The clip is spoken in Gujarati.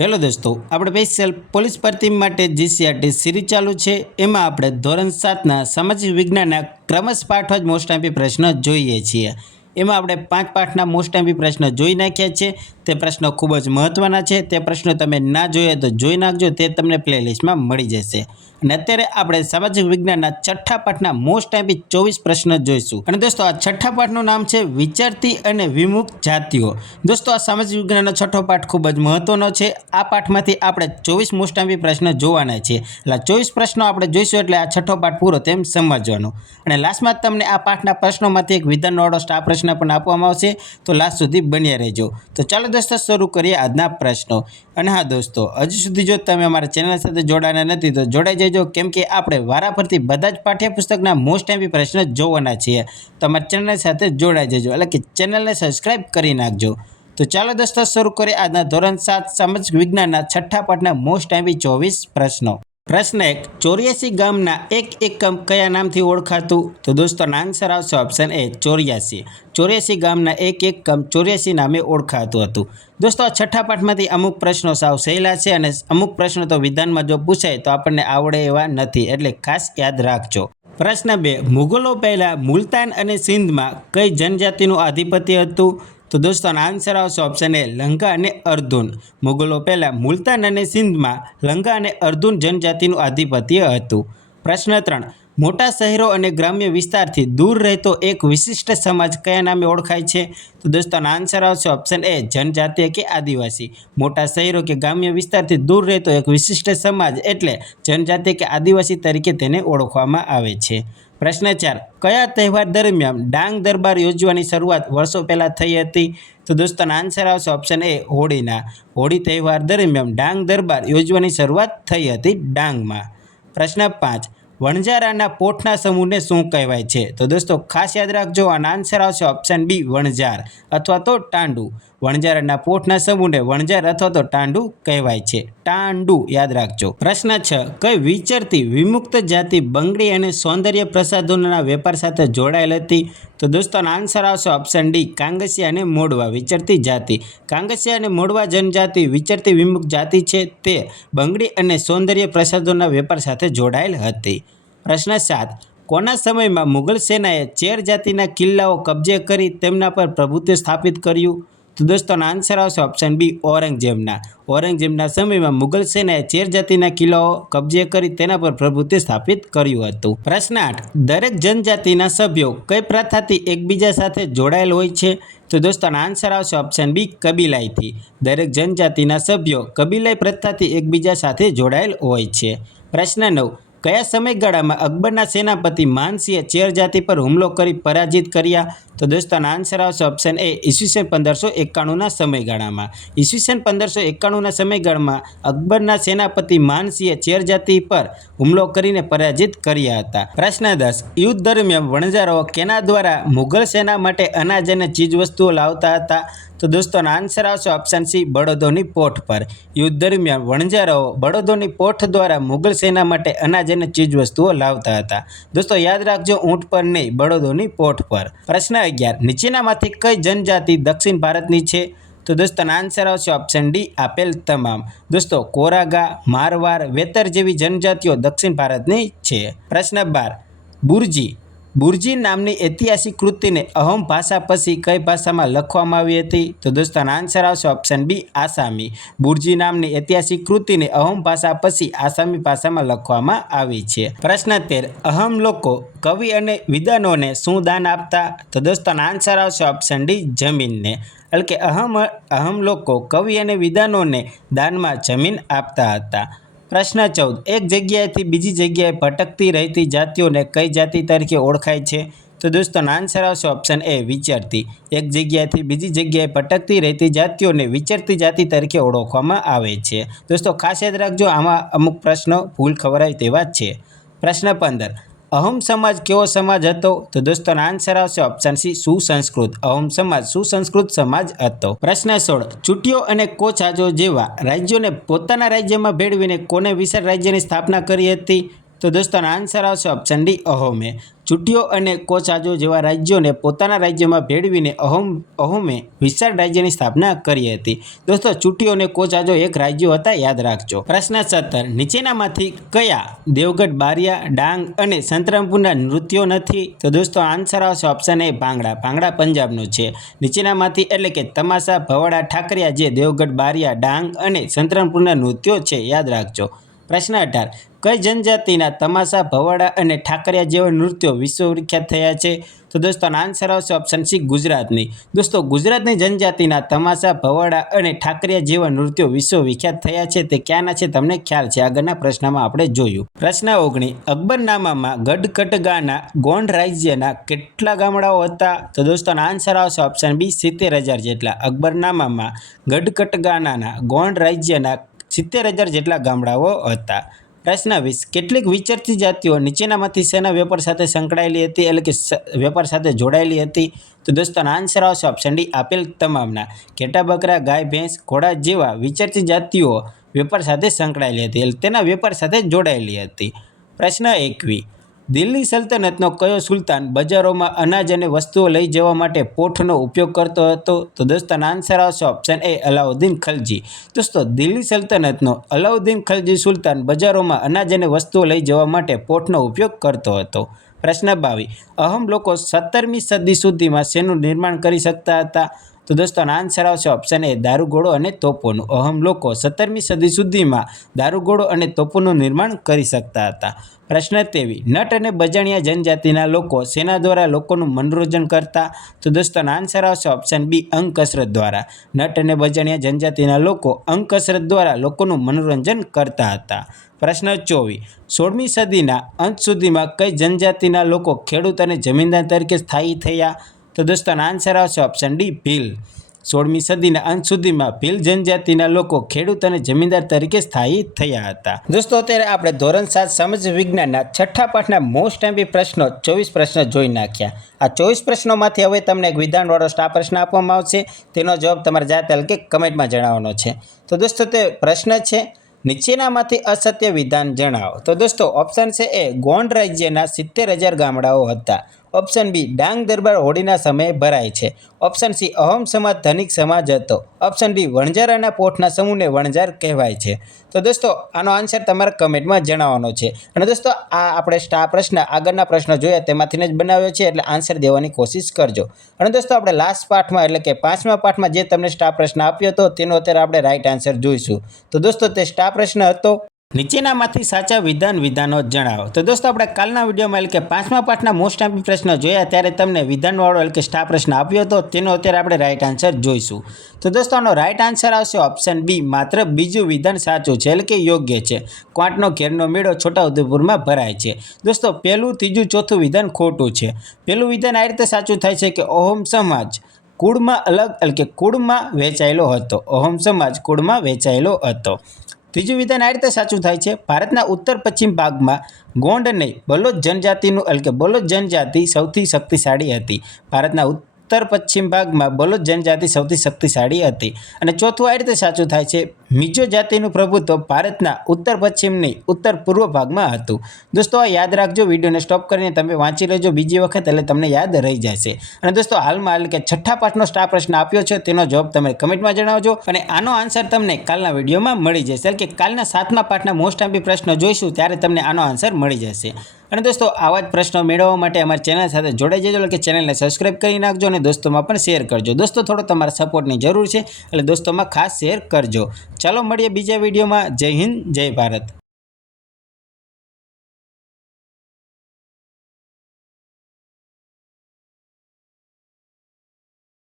હેલો દોસ્તો, આપણે સ્પેશિયલ પોલીસ ભરતી માટે જીસીઆરટી સિરીઝ ચાલુ છે. એમાં આપણે ધોરણ સાતના સામાજિક વિજ્ઞાનના ક્રમશ પાઠ જ મોસ્ટ એમ્પી પ્રશ્ન જોઈએ છીએ. એમાં આપણે પાંચ પાઠના મોસ્ટ એમ્પી પ્રશ્ન જોઈ નાખ્યા છે. તે પ્રશ્નો ખૂબ જ મહત્ત્વના છે. તે પ્રશ્નો તમે ના જોઈએ તો જોઈ નાખજો. તે તમને પ્લેલિસ્ટમાં મળી જશે. અને અત્યારે આપણે સામાજિક વિજ્ઞાનના છઠ્ઠા પાઠના મોસ્ટ એમ્પી ચોવીસ પ્રશ્ન જોઈશું. અને દોસ્તો, આ છઠ્ઠા પાઠનું નામ છે વિચારતી અને વિમુખ જાતિઓ. દોસ્તો, આ સામાજિક વિજ્ઞાનનો છઠ્ઠો પાઠ ખૂબ જ મહત્વનો છે. આ પાઠમાંથી આપણે ચોવીસ મોસ્ટ એમ્પી પ્રશ્ન જોવાના છે. એટલે ચોવીસ પ્રશ્નો આપણે જોઈશું એટલે આ છઠ્ઠો પાઠ પૂરો તેમ સમજવાનો. અને લાસ્ટમાં તમને આ પાઠના પ્રશ્નોમાંથી એક વિધાનવાળો સ્ટાર પ્રશ્ન પણ આપવામાં આવશે. તો લાસ્ટ સુધી બન્યા રહેજો. તો ચાલો દોસ્તો શરૂ કરીએ આજના પ્રશ્નો. અને હા દોસ્તો, હજુ સુધી જો તમે અમારા ચેનલ સાથે જોડાના નથી, તો જોડાઈ જજો. કેમ કે આપણે વારાફરતી બધા જ પાઠ્યપુસ્તકના મોસ્ટ એમ્પી પ્રશ્નો જોવાના છીએ. તો ચેનલ સાથે જોડાઈ જજો, એટલે કે ચેનલને સબસ્ક્રાઈબ કરી નાખજો. તો ચાલો દોસ્તો, શરૂ કરીએ આજના ધોરણ સાત, સામાજિક વિજ્ઞાનના છઠ્ઠા પાઠના મોસ્ટ એમ્પી ચોવીસ પ્રશ્નો. પ્રશ્ન એક, ચોર્યાસી ગામના એક એકમ કયા નામથી ઓળખાતું? તો દોસ્તોનો આન્સર આવશે ઓપ્શન એ, ચોર્યાસી. ચોર્યાસી ગામના એક એકમ ચોર્યાસી નામે ઓળખાતું હતું. દોસ્તો છઠ્ઠા પાઠમાંથી અમુક પ્રશ્નો સાવ સહેલા છે અને અમુક પ્રશ્નો તો વિધાનમાં જો પૂછાય તો આપણને આવડે એવા નથી, એટલે ખાસ યાદ રાખજો. પ્રશ્ન બે, મુગલો પહેલાં મુલતાન અને સિંધમાં કઈ જનજાતિનું આધિપત્ય હતું? તો દોસ્તોનો આન્સર આવશે ઓપ્શન એ લંકા અને અર્ધુન મુગલો પહેલાં મુલતાન અને સિંધમાં લંકા અને અર્ધુન જનજાતિનું આધિપત્ય હતું. પ્રશ્ન ત્રણ, મોટા શહેરો અને ગ્રામ્ય વિસ્તારથી દૂર રહેતો એક વિશિષ્ટ સમાજ કયા નામે ઓળખાય છે? તો દોસ્તોનો આન્સર આવશે ઓપ્શન એ જનજાતીય કે આદિવાસી. મોટા શહેરો કે ગ્રામ્ય વિસ્તારથી દૂર રહેતો એક વિશિષ્ટ સમાજ એટલે જનજાતીય કે આદિવાસી તરીકે તેને ઓળખવામાં આવે છે. પ્રશ્ન ચાર, કયા તહેવાર દરમિયાન ડાંગ દરબાર યોજવાની શરૂઆત વર્ષો પહેલાં થઈ હતી? તો દોસ્તોનો આન્સર આવશે ઓપ્શન એ હોળીના. હોળી તહેવાર દરમિયાન ડાંગ દરબાર યોજવાની શરૂઆત થઈ હતી ડાંગમાં. પ્રશ્ન પાંચ, વણઝારાના પોઠના સમૂહને શું કહેવાય છે? તો દોસ્તો, ખાસ યાદ રાખજો, આનો આન્સર આવશે ઓપ્શન બી વણઝાર અથવા તો ટાંડુ. વણઝારાના પોઠના સમૂહને વણજાર અથવા તો ટાંડુ કહેવાય છે. ટાંડુ યાદ રાખજો. પ્રશ્ન છ, કઈ વિચરતી વિમુક્ત જાતિ બંગડી અને સૌંદર્ય પ્રસાધનોના વેપાર સાથે જોડાયેલ હતી? તો દોસ્તોનો આન્સર આવશે ઓપ્શન ડી કાંગસિયા અને મોડવા. વિચરતી જાતિ. કાંગસિયા અને મોડવા જનજાતિ વિચરતી વિમુક્ત જાતિ છે. તે બંગડી અને સૌંદર્ય પ્રસાધનોના વેપાર સાથે જોડાયેલ હતી. પ્રશ્ન સાત, કોના સમયમાં મુગલ સેનાએ ચેર જાતિના કિલ્લાઓ કબજે કરી તેમના પર પ્રભુત્વ સ્થાપિત કર્યું? તો દોસ્તોનો આન્સર આવશે ઓપ્શન બી ઔરંગઝેબના. ઔરંગઝેબના સમયમાં મુગલ સેનાએ ચેર જાતિના કિલ્લાઓ કબજે કરી તેના પર પ્રભુત્વ સ્થાપિત કર્યું હતું. પ્રશ્ન આઠ, દરેક જનજાતિના સભ્યો કઈ પ્રથાથી એકબીજા સાથે જોડાયેલ હોય છે? તો દોસ્તોનો આન્સર આવશે ઓપ્શન બી કબીલાઈથી. દરેક જનજાતિના સભ્યો કબીલાઈ પ્રથાથી એકબીજા સાથે જોડાયેલ હોય છે. પ્રશ્ન નવ કયા સમયગાળામાં અકબરના સેનાપતિ માનસિંહે ચેર જાતિ પર હુમલો કરી પરાજિત કર્યા? તો દોસ્તોનો આન્સર આવશે ઓપ્શન એ ઈસવીસન પંદરસો એકાણુંના સમયગાળામાં. ઈસવીસન પંદરસો એકાણુંના સમયગાળામાં અકબરના સેનાપતિ માનસિંહે ચેર જાતિ પર હુમલો કરીને પરાજિત કર્યા હતા. પ્રશ્ન દસ યુદ્ધ દરમિયાન વણઝારો કેના દ્વારા મુઘલ સેના માટે અનાજ અને ચીજવસ્તુઓ લાવતા હતા? તો દોસ્તોનો આન્સર આવશે ઓપ્શન સી બળદોની પોઠ પર. યુદ્ધ દરમિયાન વણજારાઓ બળદોની પોઠ દ્વારા મુગલ સેના માટે અનાજ અને ચીજવસ્તુઓ લાવતા હતા. દોસ્તો, યાદ રાખજો, ઊંટ પર નહીં, બળદોની પોઠ પર. પ્રશ્ન અગિયાર, નીચેનામાંથી કઈ જનજાતિ દક્ષિણ ભારતની છે? તો દોસ્તોનો આન્સર આવશે ઓપ્શન ડી આપેલ તમામ. દોસ્તો, કોરાગા મારવાર વેતર જેવી જનજાતિઓ દક્ષિણ ભારતની છે. પ્રશ્ન બાર, બુરજી બુરજી નામની ઐતિહાસિક કૃતિને અહમ ભાષા પછી કઈ ભાષામાં લખવામાં આવી હતી? તો દોસ્તોનો આન્સર આવશે ઓપ્શન બી આસામી. બુરજી નામની ઐતિહાસિક કૃતિને અહમ ભાષા પછી આસામી ભાષામાં લખવામાં આવી છે. પ્રશ્ન તેર, અહમ લોકો કવિ અને વિદ્વાનોને શું દાન આપતા? તો દોસ્તોનો આન્સર આવશે ઓપ્શન ડી જમીનને. એટલે કે અહમ અહમ લોકો કવિ અને વિદ્વાનોને દાનમાં જમીન આપતા હતા. પ્રશ્ન ચૌદ. એક જગ્યાએથી બીજી જગ્યાએ ભટકતી રહેતી જાતિઓને કઈ જાતિ તરીકે ઓળખાય છે? તો દોસ્તોનો આન્સર આવશે ઓપ્શન એ વિચરતી. એક જગ્યાએથી બીજી જગ્યાએ ભટકતી રહેતી જાતિઓને વિચરતી જાતિ તરીકે ઓળખવામાં આવે છે. દોસ્તો, ખાસ યાદ રાખજો, આમાં અમુક પ્રશ્નો ભૂલ ખવરાય તેવા છે. પ્રશ્ન પંદર. અહમ સમાજ કેવો સમાજ હતો? તો દોસ્તોનો આન્સર આવશે ઓપ્શન સી, સુસંસ્કૃત. અહમ સમાજ, સુસંસ્કૃત સમાજ હતો. પ્રશ્ન સોળ. ચૂંટીઓ અને કોચાજો જેવા રાજ્યોને પોતાના રાજ્યમાં ભેળવીને કોને વિશાળ રાજ્યની સ્થાપના કરી હતી? તો દોસ્તોનો આન્સર આવશે ઓપ્શન ડી અહોમે. ચૂંટીઓ અને કોચાજો જેવા રાજ્યોને પોતાના રાજ્યમાં ભેળવીને અહોમ, અહોમે વિશાળ રાજ્યની સ્થાપના કરી હતી. દોસ્તો ચૂંટીઓ અને કોચાજો એક રાજ્યો હતા, યાદ રાખજો. પ્રશ્ન સત્તર, નીચેનામાંથી કયા દેવગઢ, બારિયા, ડાંગ અને સંતરામપુરના નૃત્યો નથી? તો દોસ્તો આન્સર આવશે ઓપ્શન એ ભાંગડા. ભાંગડા પંજાબનું છે. નીચેનામાંથી એટલે કે તમાશા, ભવાડા, ઠાકરિયા જે દેવગઢ, બારિયા, ડાંગ અને સંતરામપુરના નૃત્યો છે, યાદ રાખજો. પ્રશ્ન અઢાર. કઈ જનજાતિના તમાશા, ભવાડા અને ઠાકરિયા જેવા નૃત્યો વિશ્વ વિખ્યાત થયા છે? તો દોસ્તો આન્સર આવશે ઓપ્શન સી, ગુજરાતની. દોસ્તો, ગુજરાતની જનજાતિના તમાશા, ભવાડા અને ઠાકરિયા જેવા નૃત્યો વિશ્વ વિખ્યાત થયા છે તે ક્યાંના છે? તમને ખ્યાલ છે. આગળના પ્રશ્નમાં આપણે જોયું. પ્રશ્ન ઓગણી. અકબરનામામાં ગઢકટગાના ગોંડ રાજ્યના કેટલા ગામડાઓ હતા? તો દોસ્તો આન્સર આવશે ઓપ્શન બી, સિત્તેર હજાર જેટલા. અકબરનામામાં ગઢકટગાના ગોંડ રાજ્યના સિત્તેર હજાર જેટલા ગામડાઓ હતા. પ્રશ્ન વીસ, કેટલીક વિચરતી જાતિઓ નીચેનામાંથી શેના વેપાર સાથે સંકળાયેલી હતી એટલે કે વેપાર સાથે જોડાયેલી હતી? તો દોસ્તોનો આન્સર આવશે ઓપ્શન ડી, આપેલ તમામના. ઘેટા, બકરા, ગાય, ભેંસ, ઘોડા જેવા વિચરતી જાતિઓ વેપાર સાથે સંકળાયેલી હતી એટલે તેના વેપાર સાથે જોડાયેલી હતી. પ્રશ્ન એકવી દિલ્હી સલ્તનતનો કયો સુલતાન બજારોમાં અનાજ અને વસ્તુઓ લઈ જવા માટે પોઠનો ઉપયોગ કરતો હતો? તો દોસ્તો આન્સર આવશે. Option A Alauddin Khalji. દોસ્તો, દિલ્હી સલ્તનતનો અલાઉદ્દીન ખલજી સુલતાન બજારોમાં અનાજ અને વસ્તુઓ લઈ જવા માટે પોઠનો ઉપયોગ કરતો હતો. પ્રશ્ન બાવી. અહમ લોકો સત્તરમી સદી સુધીમાં શેનું નિર્માણ કરી શકતા હતા? તો દોસ્તોનો આન્સર આવશે ઓપ્શન એ દારૂગોળો અને તોપોનું. અહમ લોકો સત્તરમી સદી સુધીમાં દારૂગોળો અને તોપોનું નિર્માણ કરી શકતા હતા. પ્રશ્ન તેવી, નટ અને બજાણિયા જનજાતિના લોકો સેના દ્વારા લોકોનું મનોરંજન કરતા? તો દોસ્તોનો આન્સર આવશે ઓપ્શન બી અંગ કસરત દ્વારા. નટ અને બજાણિયા જનજાતિના લોકો અંગ કસરત દ્વારા લોકોનું મનોરંજન કરતા હતા. પ્રશ્ન ચોવીસ, સોળમી સદીના અંત સુધીમાં કઈ જનજાતિના લોકો ખેડૂત અને જમીનદાર તરીકે સ્થાયી થયા? તો દોસ્તોનો આન્સર આવશે ઓપ્શન ડી ભીલ. સોળમી સદીના અંત સુધીમાં ભીલ જનજાતિના લોકો ખેડૂત અને જમીનદાર તરીકે સ્થાયી થયા હતા. દોસ્તો, અત્યારે આપણે ધોરણ સાત સમજ વિજ્ઞાનના છઠ્ઠા પાઠના મોસ્ટ એમ્પી પ્રશ્નો, ચોવીસ પ્રશ્નો જોઈ નાખ્યા. આ ચોવીસ પ્રશ્નોમાંથી હવે તમને એક વિધાનવાળો સ્ટાર પ્રશ્ન આપવામાં આવશે. તેનો જવાબ તમારે જાતે કે કમેન્ટમાં જણાવવાનો છે. તો દોસ્તો, તે પ્રશ્ન છે, નીચેનામાંથી અસત્ય વિધાન જણાવો. તો દોસ્તો ઓપ્શન છે એ ગોંડ રાજ્યના સિત્તેર હજાર ગામડાઓ હતા. ઓપ્શન બી ડાંગ દરબાર હોળીના સમયે ભરાય છે. ઓપ્શન સી અહમ સમાજ ધનિક સમાજ હતો. ઓપ્શન ડી વણજારાના પોઠના સમૂહને વણજાર કહેવાય છે. તો દોસ્તો, આનો આન્સર તમારે કમેન્ટમાં જણાવવાનો છે. અને દોસ્તો, આ આપણે સ્ટાર પ્રશ્ન, આગળના પ્રશ્નો જોયા તેમાંથીને જ બનાવ્યો છે, એટલે આન્સર દેવાની કોશિશ કરજો. અને દોસ્તો, આપણે લાસ્ટ પાઠમાં, એટલે કે પાંચમા પાઠમાં જે તમને સ્ટાર પ્રશ્ન આપ્યો હતો, તેનો અત્યારે આપણે રાઈટ આન્સર જોઈશું. તો દોસ્તો, તે સ્ટાર પ્રશ્ન હતો. નીચેનામાંથી સાચા વિધાન વિધાનો જણાવો. તો દોસ્તો, આપણે કાલના વિડીયોમાં એટલે કે પાંચમા પાઠના મોસ્ટ એમ્પી પ્રશ્નો જોયા, ત્યારે તમને વિધાનવાળો એટલે કે સ્ટાર પ્રશ્ન આપ્યો હતો, તેનો અત્યારે આપણે રાઇટ આન્સર જોઈશું. તો દોસ્તો, આનો રાઇટ આન્સર આવશે ઓપ્શન બી માત્ર બીજું વિધાન સાચું છે, એટલે કે યોગ્ય છે. ક્વાંટનો ઘેરનો મેળો છોટાઉદેપુરમાં ભરાય છે. દોસ્તો, પહેલું, ત્રીજું, ચોથું વિધાન ખોટું છે. પહેલું વિધાન આ રીતે સાચું થાય છે કે ઓહમ સમાજ કુળમાં અલગ, એટલે કે કુળમાં વેચાયેલો હતો. ઓહમ સમાજ કુળમાં વેચાયેલો હતો. ત્રીજું વિધાન આ રીતે સાચું થાય છે. ભારતના ઉત્તર પશ્ચિમ ભાગમાં ગોંડ નહીં બલોચ જનજાતિનું એટલે કે બલોચ જનજાતિ સૌથી શક્તિશાળી હતી. ભારતના ઉત્તર પશ્ચિમ ભાગમાં બલોચ જનજાતિ સૌથી શક્તિશાળી હતી. અને ચોથું આ રીતે સાચું થાય છે. મિજો જાતિનું પ્રભુત્વ ભારતના ઉત્તર પશ્ચિમની ઉત્તર પૂર્વ ભાગમાં હતું. દોસ્તો, આ યાદ રાખજો, વિડીયોને સ્ટોપ કરીને તમે વાંચી લેજો બીજી વખત, એટલે તમને યાદ રહી જશે. અને દોસ્તો, હાલમાં એટલે કે છઠ્ઠા પાઠનો સ્ટાર પ્રશ્ન આપ્યો છે, તેનો જવાબ તમે કમેન્ટમાં જણાવજો. અને આનો આન્સર તમને કાલના વિડીયોમાં મળી જશે. કે કાલના સાતમા પાઠના મોસ્ટ આંબી પ્રશ્નો જોઈશું, ત્યારે તમને આનો આન્સર મળી જશે. અને દોસ્તો, આવા જ પ્રશ્નો મેળવવા માટે અમારી ચેનલ સાથે જોડાઈ જજો કે ચેનલને સબસ્ક્રાઇબ કરી નાખજો અને દોસ્તોમાં પણ શેર કરજો. દોસ્તો, થોડો તમારા સપોર્ટની જરૂર છે, એટલે દોસ્તોમાં ખાસ શેર કરજો. ચાલો મળીએ બીજા વિડીયોમાં. જય હિન્દ જય ભારત.